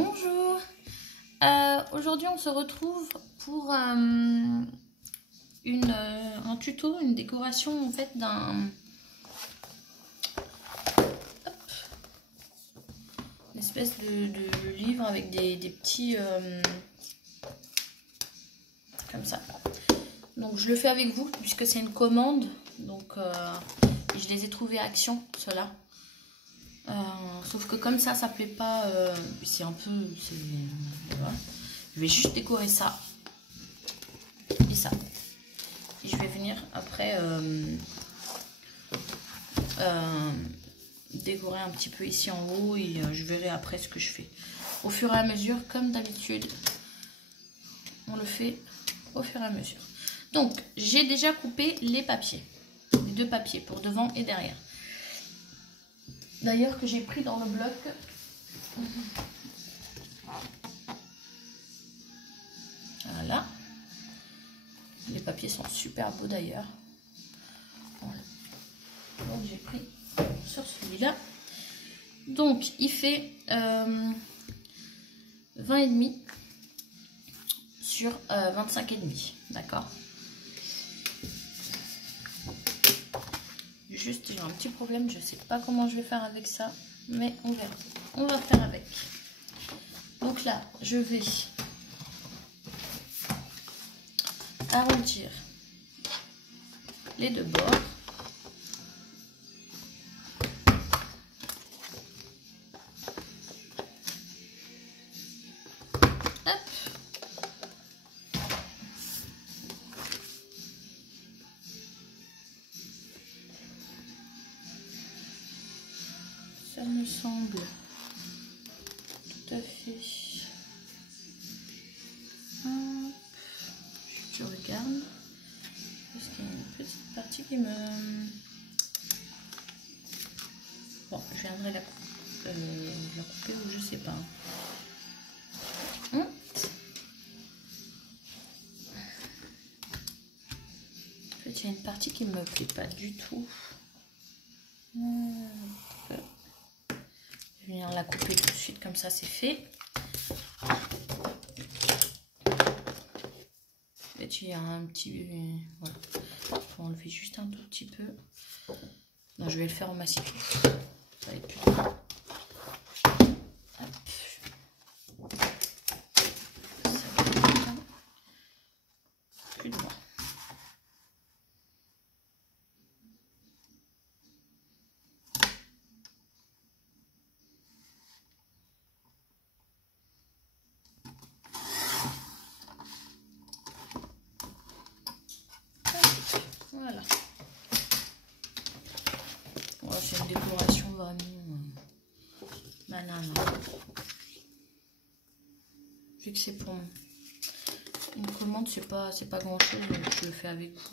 Bonjour. Aujourd'hui on se retrouve pour un tuto, une décoration en fait d'un une espèce de livre avec des petits comme ça. Donc je le fais avec vous puisque c'est une commande, donc je les ai trouvés à Action, ceux-là. Sauf que comme ça plaît pas, c'est un peu, voilà. Je vais juste décorer ça et ça. Et je vais venir après décorer un petit peu ici en haut et je verrai après ce que je fais. Au fur et à mesure, comme d'habitude, on le fait au fur et à mesure. Donc, j'ai déjà coupé les papiers, les deux papiers pour devant et derrière. D'ailleurs que j'ai pris dans le bloc. Voilà. Les papiers sont super beaux d'ailleurs. Voilà. Donc j'ai pris sur celui-là. Donc il fait 20,5 sur 25,5. D'accord. Juste j'ai un petit problème, je sais pas comment je vais faire avec ça, mais on verra. On va faire avec. Donc là, je vais arrondir les deux bords. Hop. Ça me semble tout à fait. Je regarde. Parce qu'il y a une petite partie qui me... Bon, je viendrai la couper ou je sais pas. En fait, il y a une partie qui me plaît pas du tout. Je vais venir la couper tout de suite, comme ça c'est fait. Il y a un petit... Voilà. Faut enlever juste un tout petit peu. Non, je vais le faire au massif. Ça va être plus tard. Plus de moi. Voilà. Ouais, c'est une décoration vraiment banane. Vu que c'est pour une commande, c'est pas grand chose, donc je le fais avec vous.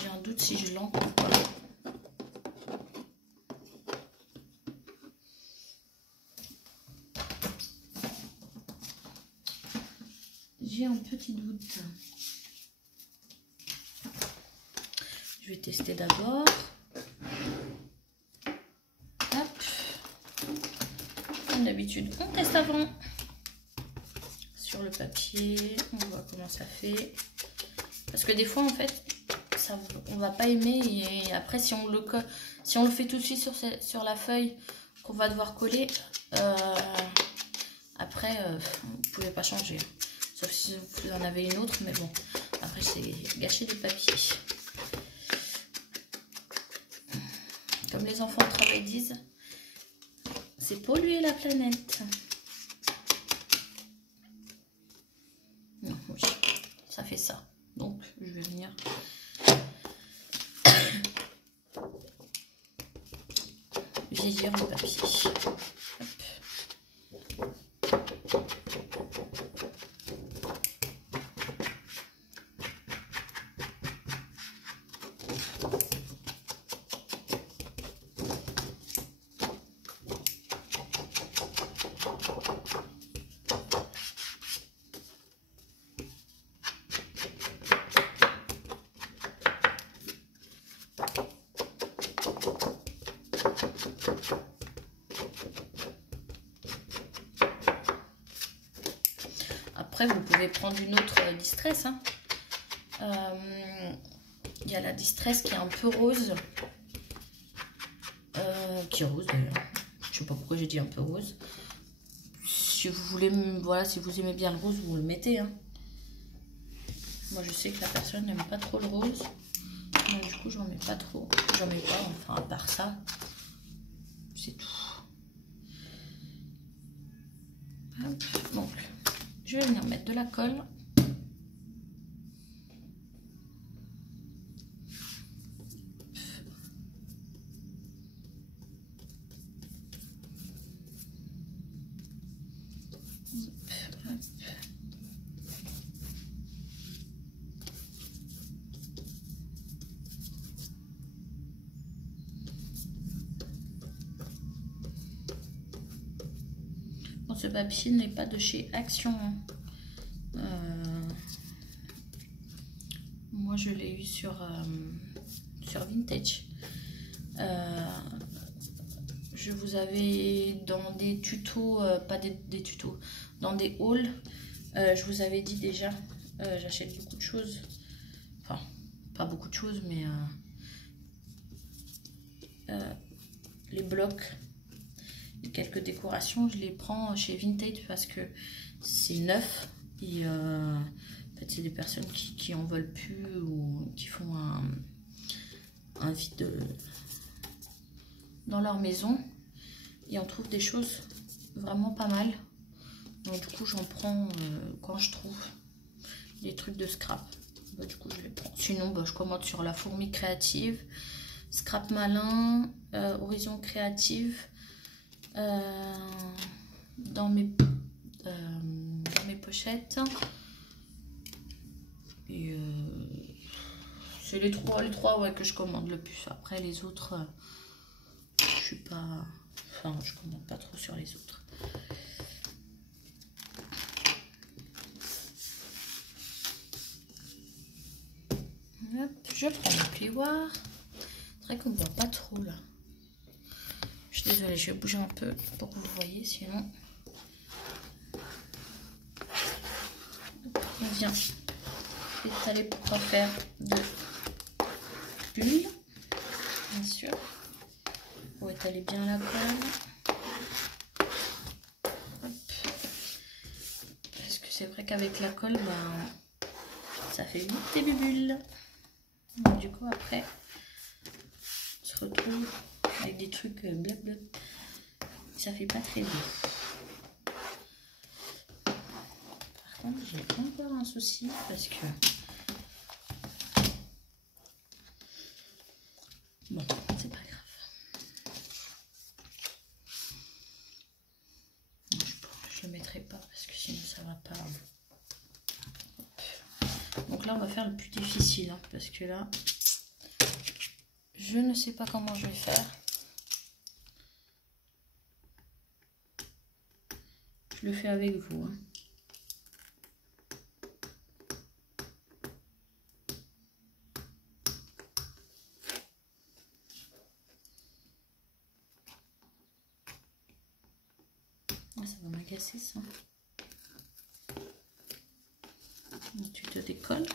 J'ai un doute si je l'encre ou pas. J'ai un petit doute. Je vais tester d'abord. Hop. Comme d'habitude, on teste avant. Sur le papier, on voit comment ça fait. Parce que des fois, en fait, ça, on va pas aimer. Et après, si on le fait tout de suite sur la feuille qu'on va devoir coller, après, vous pouvez pas changer. Sauf si vous en avez une autre, mais bon. Après, c'est gâcher des papiers. Comme les enfants au travail disent, c'est polluer la planète. Non, oui, ça fait ça. Donc, je vais venir vieillir le papier. Hop. Après, vous pouvez prendre une autre Distress. Hein. Il y a la Distress qui est un peu rose. Qui est rose d'ailleurs. Je sais pas pourquoi j'ai dit un peu rose. Si vous voulez, voilà, si vous aimez bien le rose, vous le mettez. Hein. Moi, je sais que la personne n'aime pas trop le rose. Donc, du coup, j'en mets pas trop. J'en mets pas, enfin, à part ça. C'est tout. Hop. Donc, je vais venir mettre de la colle. Bon, ce papier n'est pas de chez Action. Moi, je l'ai eu sur Vintage. Je vous avais dans des tutos, pas des tutos, dans des hauls, je vous avais dit déjà, j'achète beaucoup de choses. Enfin, pas beaucoup de choses, mais les blocs et quelques décorations, je les prends chez Vintage parce que c'est neuf. Et en fait, c'est des personnes qui en veulent plus ou qui font un vide dans leur maison. Et on trouve des choses vraiment pas mal. Donc du coup, j'en prends quand je trouve des trucs de scrap. Bah, du coup, je les prends. Sinon, bah, je commande sur La Fourmi Créative, Scrap Malin, Horizon Créative. Dans mes pochettes. Et c'est les trois ouais, que je commande le plus. Après, les autres, je suis pas... Enfin, je commande pas trop sur les autres. Hop, je prends le plioir. C'est vrai qu'on ne voit pas trop là. Je suis désolée, je vais bouger un peu pour que vous le voyez, sinon... On vient étaler pour pas faire de bulles, bien sûr. Pour étaler bien la colle. Hop. Parce que c'est vrai qu'avec la colle, ben, ça fait vite des bulles. Donc, du coup, après, on se retrouve avec des trucs blabla. Ça fait pas très beau. Par contre, j'ai encore un souci parce que... Bon, c'est pas grave. Je le mettrai pas parce que sinon ça va pas. Hop. Donc là, on va faire le plus difficile hein, parce que là, je ne sais pas comment je vais faire. Je le fais avec vous. Hein. Ça va m'agacer ça. Tu te décolles.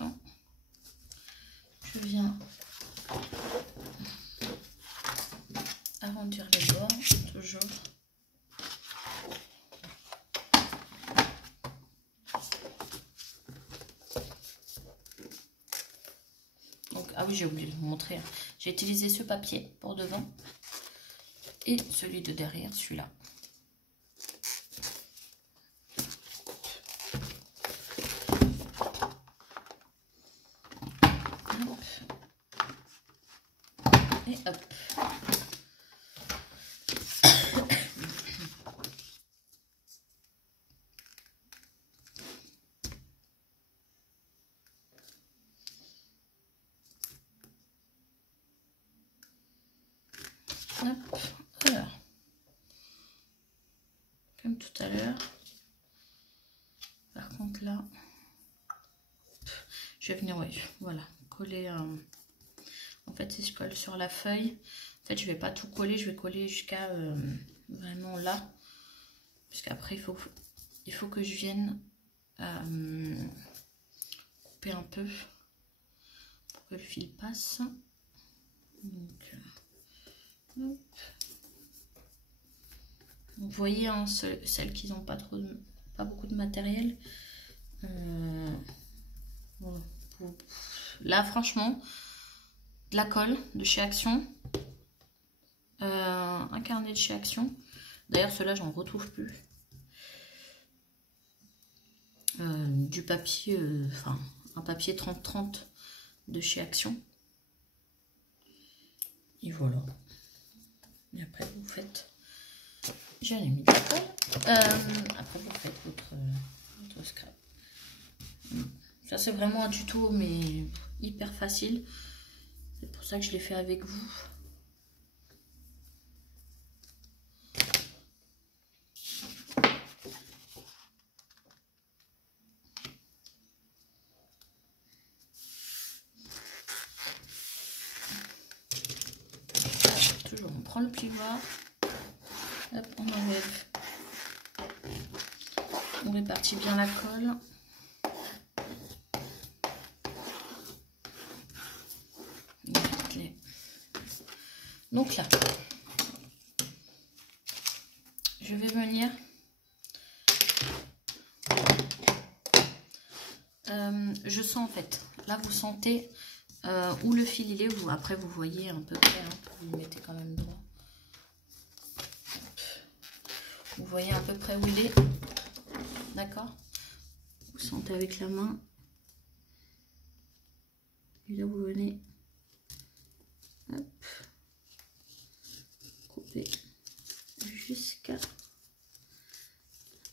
Hop. Je viens arrondir les bords, toujours. Donc, ah oui, j'ai oublié de vous montrer. Hein. J'ai utilisé ce papier pour devant et celui de derrière, celui-là. Et hop. Hop, alors, comme tout à l'heure. Par contre là, je vais venir, oui, voilà, coller. En fait, si je colle sur la feuille, en fait, je vais pas tout coller, je vais coller jusqu'à vraiment là, puisqu'après il faut que je vienne couper un peu pour que le fil passe. Donc, hop. Vous voyez, hein, celles qui n'ont pas beaucoup de matériel. Voilà. Là, franchement, de la colle de chez Action, un carnet de chez Action. D'ailleurs, ceux-là, j'en retrouve plus. Du papier, enfin, un papier 30-30 de chez Action. Et voilà. Et après, vous faites. J'en ai mis de la colle. Après, vous faites votre scrap. Ça, c'est vraiment un tuto, mais hyper facile. C'est pour ça que je l'ai fait avec vous. Toujours, on prend le plioir. Hop, on enlève. On répartit bien la colle. Donc là, je vais venir je sens en fait, là vous sentez où le fil il est, après vous voyez à peu près, hein, vous le mettez quand même droit. Vous voyez à peu près où il est, d'accord? Vous sentez avec la main. Et là vous venez hop, couper jusqu'à...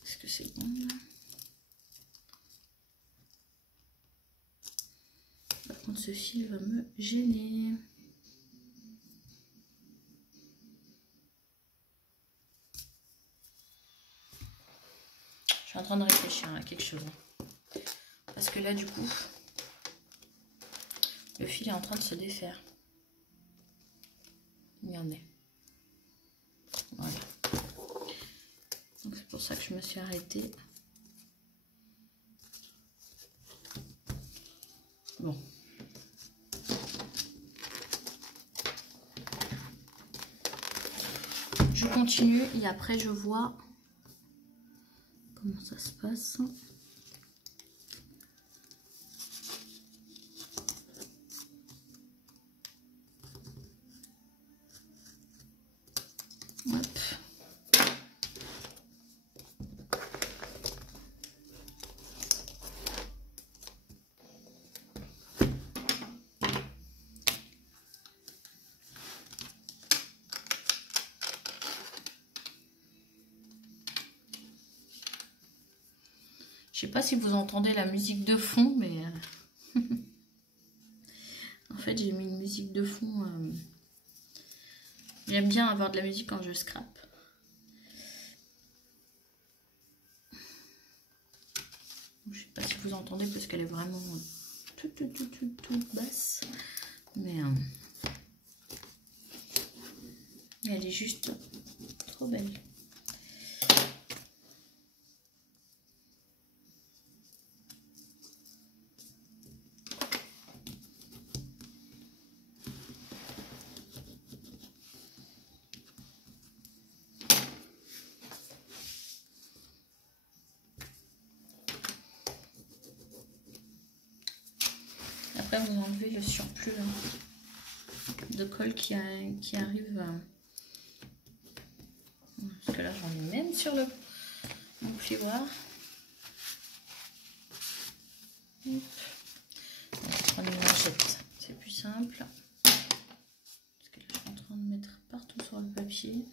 Est-ce que c'est bon là? Par contre ce fil va me gêner. Je suis en train de réfléchir à quelque chose. Parce que là du coup, le fil est en train de se défaire. Il y en est. Voilà. Donc c'est pour ça que je me suis arrêtée. Bon. Je continue et après je vois comment ça se passe. Hop. Je sais pas si vous entendez la musique de fond, mais en fait j'ai mis une musique de fond. J'aime bien avoir de la musique quand je scrape. Je sais pas si vous entendez parce qu'elle est vraiment toute basse, mais elle est juste trop belle. Après, vous enlevez le surplus de colle qui arrive. Parce que là, j'en ai même sur mon plioir. On va prendre une manchette, c'est plus simple. Parce que là, je suis en train de mettre partout sur le papier.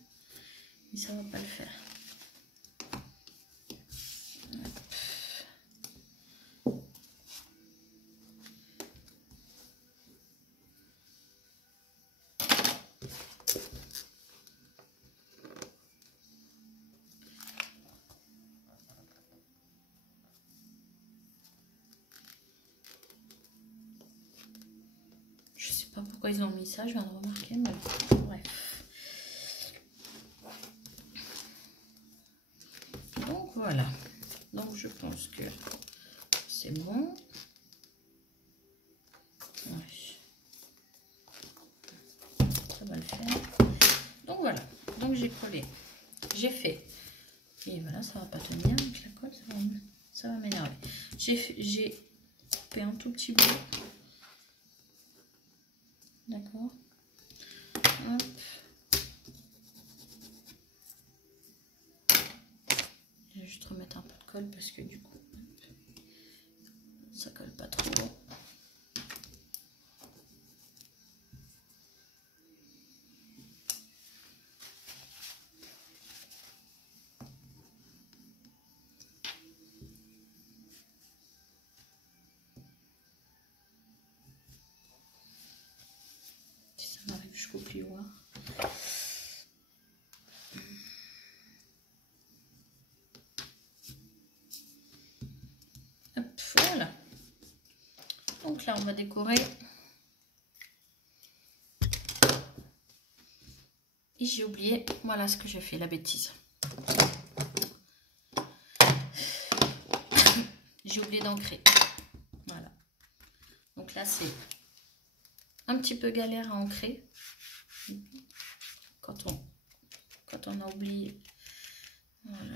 Et ça va pas le faire. pourquoi ils ont mis ça, je viens de remarquer, mais bref. Donc voilà. Donc je pense que c'est bon. Ouais. Ça va le faire. Donc voilà. Donc j'ai collé. J'ai fait. Et voilà, ça va pas tenir avec la colle, ça va m'énerver. J'ai coupé un tout petit bout. D'accord. Hop. Je vais juste remettre un peu de colle parce que du coup, ça colle pas trop. Si ça m'arrive jusqu'au plioir. Hop, voilà. Donc là, on va décorer. Et j'ai oublié, voilà ce que j'ai fait, la bêtise. J'ai oublié d'ancrer. Voilà. Donc là, c'est un petit peu galère à ancrer. Quand on a oublié. Voilà.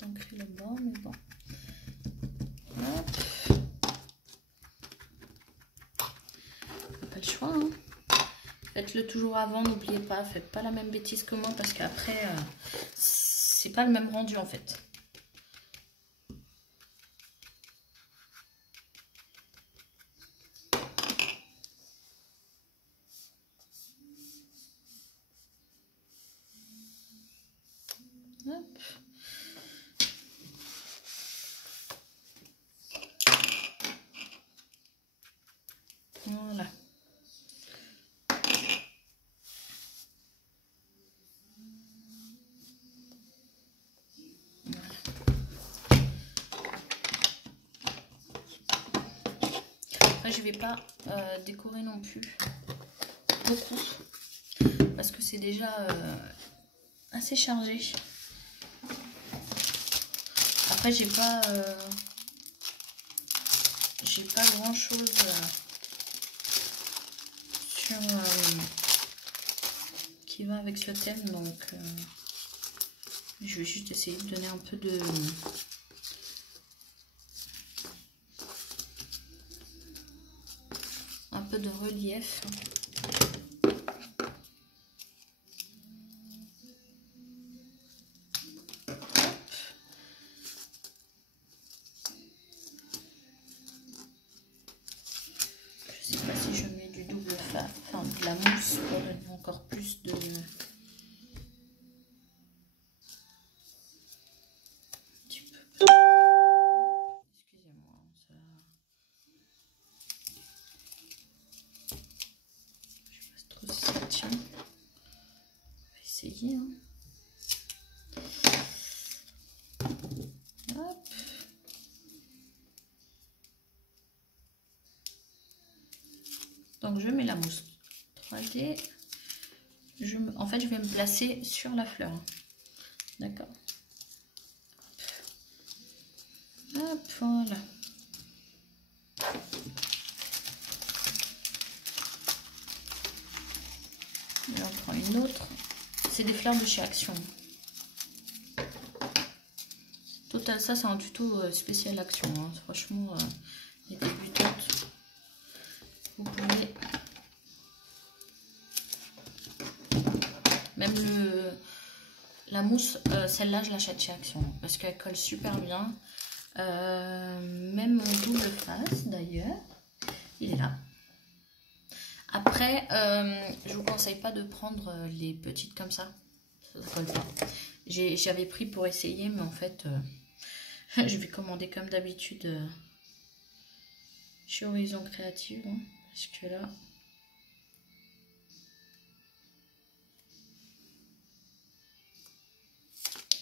D'ancrer le bord, mais bon. Hop. Pas le choix, hein. Faites-le toujours avant, n'oubliez pas, faites pas la même bêtise que moi parce qu'après, c'est pas le même rendu en fait. Hop. Voilà. Après, je vais pas décorer non plus beaucoup parce que c'est déjà assez chargé. Après, j'ai pas grand chose sur qui va avec ce thème, donc je vais juste essayer de donner un peu de relief. Je sais pas si je mets du double enfin de la mousse pour donner encore plus de essayer. Hein. Hop. Donc je mets la mousse 3D. En fait, je vais me placer sur la fleur. D'accord. Hop, voilà. Et on prend une autre. C'est des fleurs de chez Action. Total, ça c'est un tuto spécial Action. Hein. Franchement, les débutantes, vous pouvez. Même la mousse, celle-là, je l'achète chez Action parce qu'elle colle super bien. Même mon double face d'ailleurs, il est là. Après, je vous conseille pas de prendre les petites comme ça. Ça colle pas. J'avais pris pour essayer, mais en fait, je vais commander comme d'habitude chez Horizon Créative. Hein, parce que là...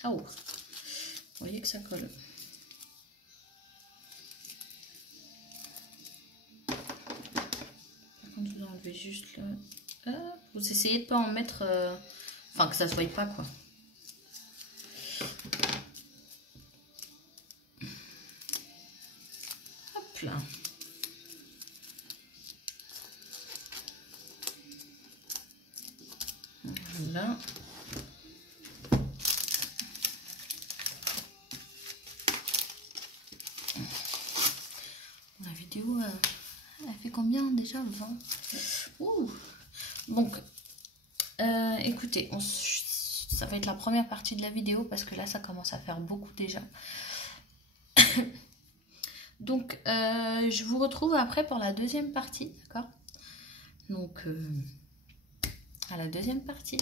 Ah oh, vous voyez que ça colle. juste là. Vous essayez de pas en mettre... Enfin, que ça se voie pas, quoi. Hop là. Voilà. La vidéo, elle fait combien déjà? 20. Ouh. Donc, écoutez, ça va être la première partie de la vidéo parce que là, ça commence à faire beaucoup déjà. Donc, je vous retrouve après pour la deuxième partie, d'accord? Donc, à la deuxième partie.